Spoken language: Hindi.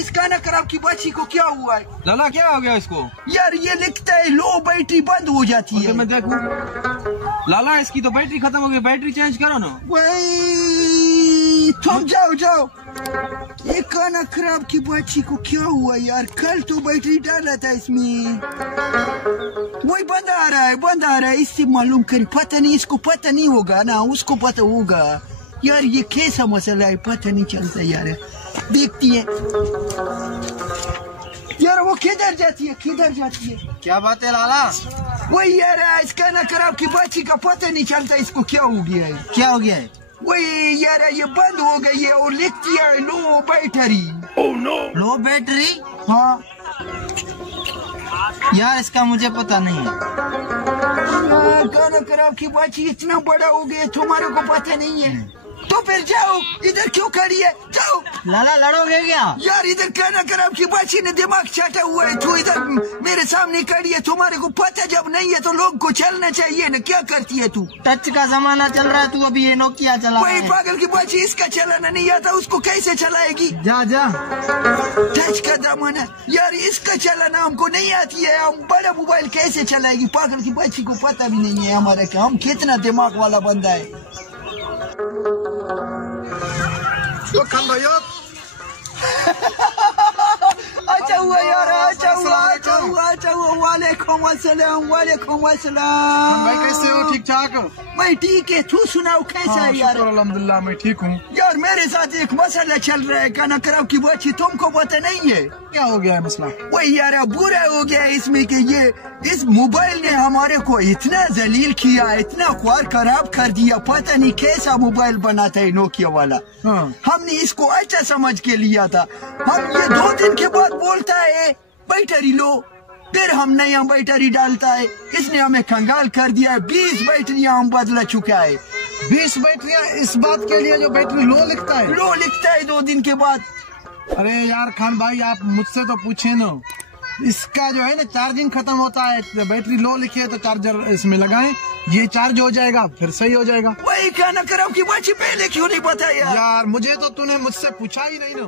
इस खाना खराब की बच्ची को क्या हुआ है? लाला क्या हो गया इसको? यार ये लिखता है लो बैटरी बंद हो जाती है। मैं देखूं। लाला इसकी तो बैटरी खत्म हो गई, बैटरी चेंज करो ना। वही तुम जाओ जाओो। ये खाना खराब की बच्ची को क्या हुआ यार? कल तो बैटरी डाला था इसमें। वही बंद आ रहा है। इससे मालूम करें, पता नहीं, इसको पता नहीं होगा ना, उसको पता होगा। यार ये कैसा मसला है, पता नहीं चलता यार। देखती है यार वो किधर जाती है। क्या बात है लाला? वही यार इस खाना खराब की बच्ची का पता नहीं चलता इसको क्या हो गया है। क्या हो गया है? वही यार ये बंद हो गई है और लिखती है low battery. Oh no. Low battery? हाँ यार इसका मुझे पता नहीं है। खाना खराब की बच्ची इतना बड़ा हो गया तुम्हारे को पता नहीं है? तो फिर जाओ, इधर क्यों खड़ी है? जाओ। लाला लड़ोगे क्या? यार इधर खाना खराब की बच्ची ने दिमाग चाटा हुआ है, तू इधर मेरे सामने खड़ी है। तुम्हारे को पता जब नहीं है तो लोग को चलना चाहिए ना, क्या करती है तू? टच का जमाना चल रहा है, तू अभी ये नोकिया चला। वही पागल की बच्ची, इसका चलाना नहीं आता, उसको कैसे चलाएगी? जा टच का जमाना यार, इसका चलाना हमको नहीं आती है, हम बड़ा मोबाइल कैसे चलाएगी? पागल की बच्ची को पता भी नहीं है हमारे का हम कितना दिमाग वाला बंदा है। अच्छा हुआ यार, अच्छा हुआ। वालेकुम अस्सलाम। भाई कैसे हो? ठीक ठाक? मैं ठीक है, तू सुनाओ कैसा है यार? अल्हम्दुलिल्लाह मैं ठीक हूँ। यार मेरे साथ एक मसला चल रहा है, खाना खराब की बच्ची, तुमको पता नहीं है? क्या हो गया है मसला? वही यार बुरा हो गया इसमें कि ये इस मोबाइल ने हमारे को इतना जलील किया, इतना ख्वार खराब कर दिया। पता नहीं कैसा मोबाइल बनाता है नोकिया वाला। हमने इसको अच्छा समझ के लिया था। हम ये 2 दिन के बाद बोलता है बैटरी लो, फिर हम नया बैटरी डालता है। इसने हमें कंगाल कर दिया है। 20 बैटरियां हम बदला चुका है। 20 बैटरियां इस बात के लिए जो बैटरी लो लिखता है? 2 दिन के बाद। अरे यार खान भाई आप मुझसे तो पूछे ना, इसका जो है ना चार्जिंग खत्म होता है, बैटरी लो लिखी है तो चार्जर इसमें लगाएं, ये चार्ज हो जाएगा, फिर सही हो जाएगा। वही खाना खराब की बच्ची पहले क्यों नहीं बताया? यार मुझे तो तूने मुझसे पूछा ही नहीं ना।